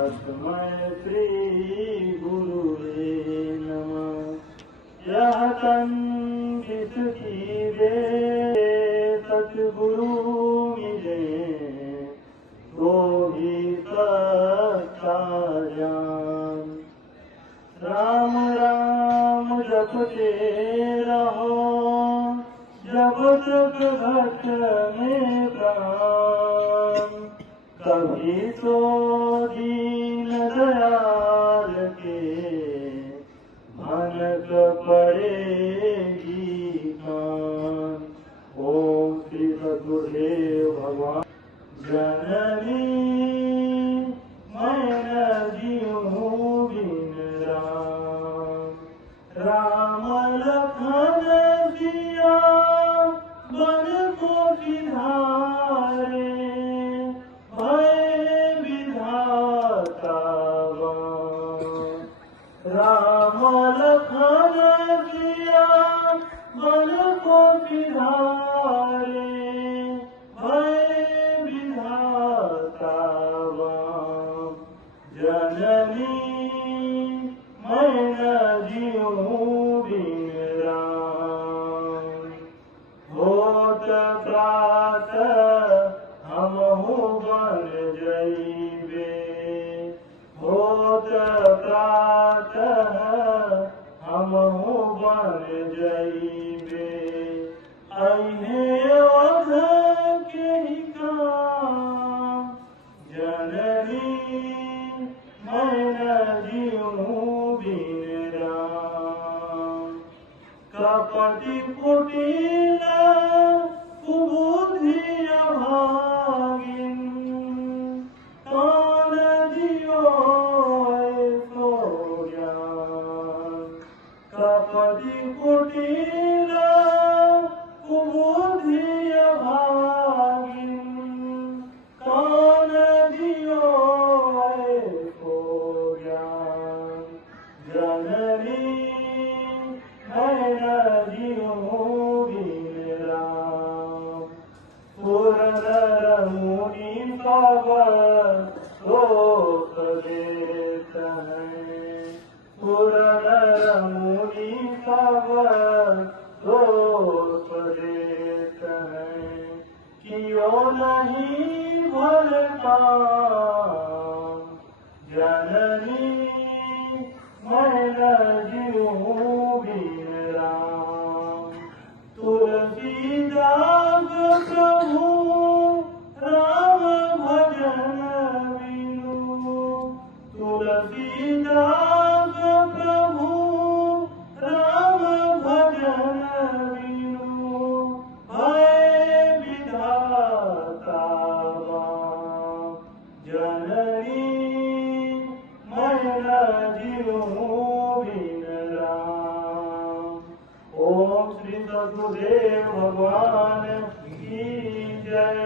तस्मै श्री गुरुवे नमः। यह तन जिसकी दे सतगुरु मिले, तो ही सच्चा ज्ञान। राम राम जपते रहो, जब तक घट में प्राण। कभी तो दीन दयाल के भनक पड़ेगी कान। ओम श्री सद्गुरुदेव भगवान। जननी मैं न जीऊँ बिन राम, राम लखन सिया बन को सिधारे। भय विधाता वान, राम लखन सिया बन को सिधारे। भय विधाता वान, जननी मैं न जीऊँ बिन राम। होत प्रातः हमहु बन जइबे, होत प्रातः हमहु बन जइबे। अइहे अवध के ही काम, जननी मैं न जीऊँ बिन राम। कपटी कुटिल कुबुद्धि अभागिन, कान दियो सो ज्ञान। कपटी कुटिल कुबुद्धि अभागिन, कान दियो सो ज्ञान। जननी मैं न जीऊँ बिन राम। सुर नर मुनि सब दोष देत हैं, सुर नर मुनि सब दोष देत हैं। कियो नहीं भल काम, जननी मैं न जीऊँ बिन राम। तुलसीदास प्रभु राम भजन बिनु, तुलसीदास प्रभु राम भजन बिनु। भय विधाता वान, जननी मैं न जीऊँ बिन राम। ओम श्री सद्गुरुदेव भगवान की जय।